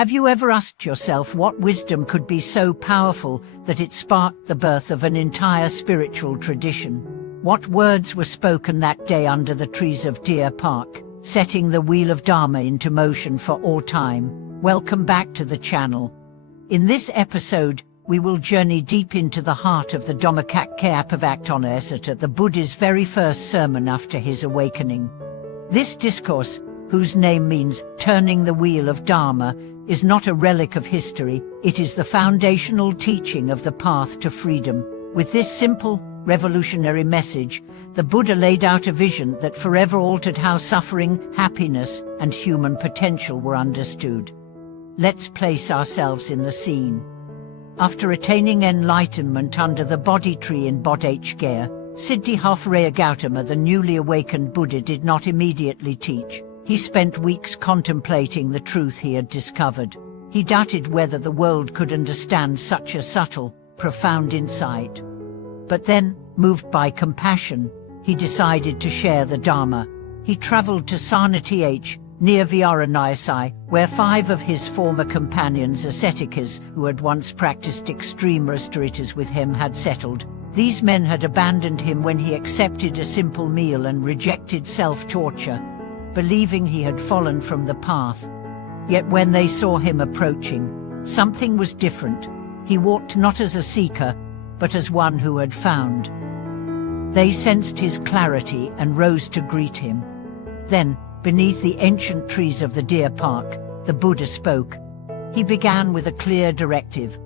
Have you ever asked yourself what wisdom could be so powerful that it sparked the birth of an entire spiritual tradition? What words were spoken that day under the trees of Deer Park, setting the wheel of Dharma into motion for all time? Welcome back to the channel. In this episode, we will journey deep into the heart of the Dhammacakkappavattana, the Buddha's very first sermon after his awakening. This discourse, whose name means turning the wheel of Dharma, is not a relic of history, it is the foundational teaching of the path to freedom. With this simple, revolutionary message, the Buddha laid out a vision that forever altered how suffering, happiness, and human potential were understood. Let's place ourselves in the scene. After attaining enlightenment under the Bodhi tree in Bodhgaya, Siddhihofraya Gautama, the newly awakened Buddha, did not immediately teach. He spent weeks contemplating the truth he had discovered. He doubted whether the world could understand such a subtle, profound insight. But then, moved by compassion, he decided to share the Dharma. He traveled to Sarnath, near Varanasi, where 5 of his former companions, ascetics who had once practiced extreme austerities with him, had settled. These men had abandoned him when he accepted a simple meal and rejected self-torture, believing he had fallen from the path. Yet when they saw him approaching, something was different. He walked not as a seeker, but as one who had found. They sensed his clarity and rose to greet him. Then, beneath the ancient trees of the Deer Park, the Buddha spoke. He began with a clear directive.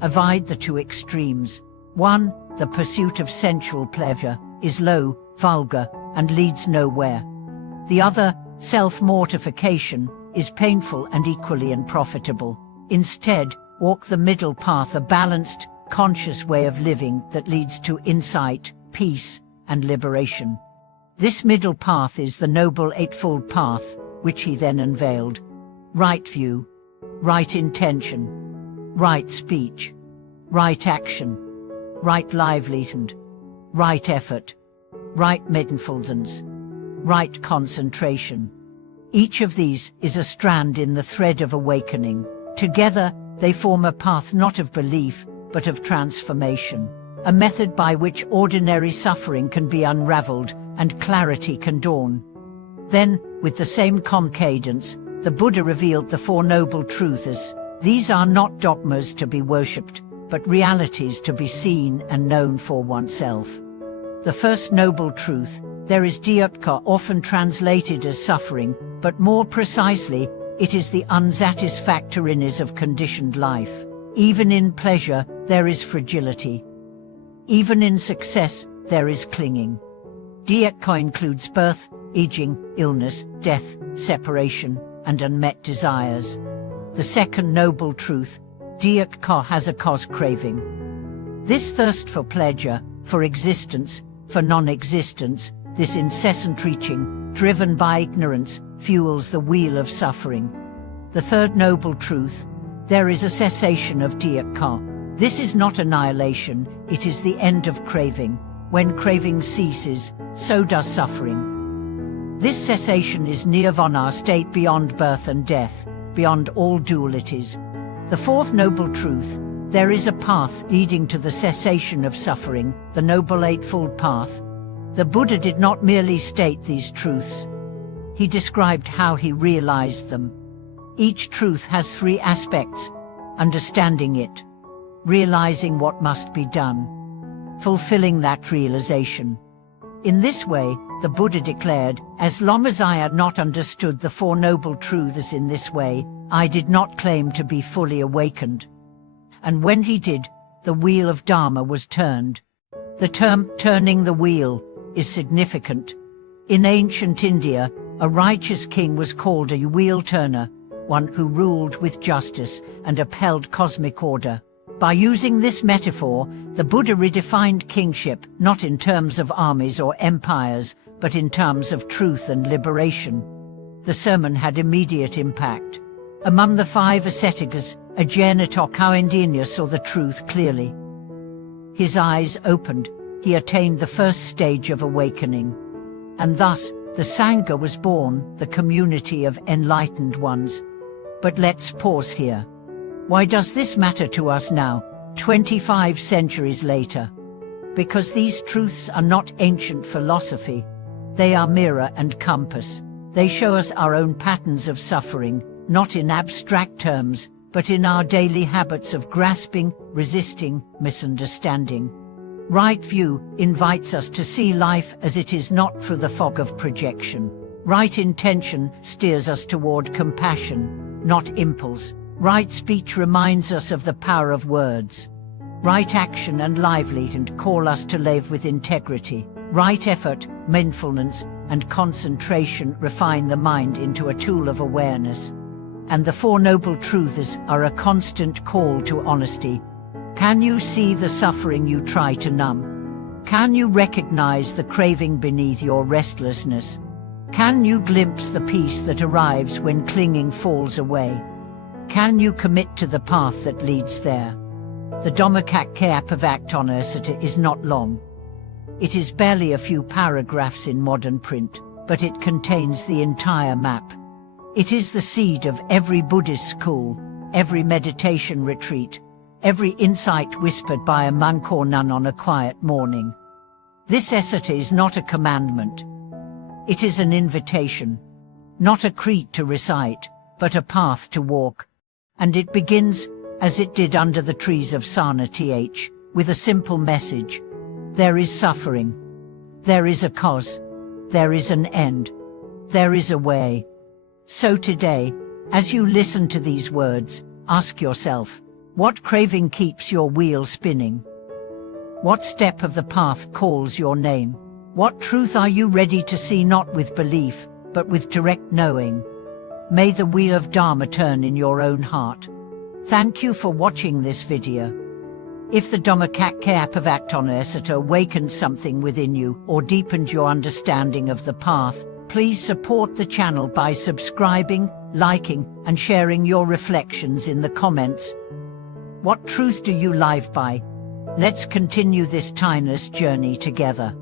Avoid the 2 extremes. 1, the pursuit of sensual pleasure, is low, vulgar, and leads nowhere. The other, self-mortification, is painful and equally unprofitable. Instead, walk the middle path, a balanced, conscious way of living that leads to insight, peace, and liberation. This middle path is the Noble Eightfold Path, which he then unveiled. Right view, right intention, right speech, right action, right livelihood, right effort, right mindfulness, right concentration. Each of these is a strand in the thread of awakening. Together, they form a path not of belief, but of transformation. A method by which ordinary suffering can be unraveled and clarity can dawn. Then, with the same calm cadence, the Buddha revealed the 4 noble truths. These are not dogmas to be worshipped, but realities to be seen and known for oneself. The first noble truth: there is dukkha, often translated as suffering, but more precisely, it is the unsatisfactoriness of conditioned life. Even in pleasure, there is fragility. Even in success, there is clinging. Dukkha includes birth, aging, illness, death, separation, and unmet desires. The second noble truth: dukkha has a cause, craving. This thirst for pleasure, for existence, for non-existence, this incessant reaching, driven by ignorance, fuels the wheel of suffering. The third noble truth: there is a cessation of dukkha. This is not annihilation, it is the end of craving. When craving ceases, so does suffering. This cessation is nirvana, a state beyond birth and death, beyond all dualities. The fourth noble truth: there is a path leading to the cessation of suffering, the Noble Eightfold Path. The Buddha did not merely state these truths. He described how he realized them. Each truth has 3 aspects: understanding it, realizing what must be done, fulfilling that realization. In this way, the Buddha declared, as long as I had not understood the 4 noble truths in this way, I did not claim to be fully awakened. And when he did, the wheel of Dharma was turned. The term turning the wheel is significant. In ancient India, a righteous king was called a wheel turner, one who ruled with justice and upheld cosmic order. By using this metaphor, the Buddha redefined kingship not in terms of armies or empires, but in terms of truth and liberation. The sermon had immediate impact. Among the 5 ascetics, Ajahn Kaundinya saw the truth clearly. His eyes opened. He attained the first stage of awakening. And thus, the Sangha was born, the community of enlightened ones. But let's pause here. Why does this matter to us now, 25 centuries later? Because these truths are not ancient philosophy. They are mirror and compass. They show us our own patterns of suffering, not in abstract terms, but in our daily habits of grasping, resisting, misunderstanding. Right view invites us to see life as it is, not through the fog of projection. Right intention steers us toward compassion, not impulse. Right speech reminds us of the power of words. Right action and livelihood call us to live with integrity. Right effort, mindfulness, and concentration refine the mind into a tool of awareness. And the Four Noble Truths are a constant call to honesty. Can you see the suffering you try to numb? Can you recognize the craving beneath your restlessness? Can you glimpse the peace that arrives when clinging falls away? Can you commit to the path that leads there? The Dhammacakkappavattana is not long. It is barely a few paragraphs in modern print, but it contains the entire map. It is the seed of every Buddhist school, every meditation retreat, every insight whispered by a monk or nun on a quiet morning. This essay is not a commandment. It is an invitation, not a creed to recite, but a path to walk. And it begins, as it did under the trees of Sana, with a simple message. There is suffering. There is a cause. There is an end. There is a way. So today, as you listen to these words, ask yourself, what craving keeps your wheel spinning? What step of the path calls your name? What truth are you ready to see, not with belief, but with direct knowing? May the wheel of Dharma turn in your own heart. Thank you for watching this video. If the Dhammacakkappavattana awakened something within you or deepened your understanding of the path, please support the channel by subscribing, liking, and sharing your reflections in the comments. What truth do you live by? Let's continue this timeless journey together.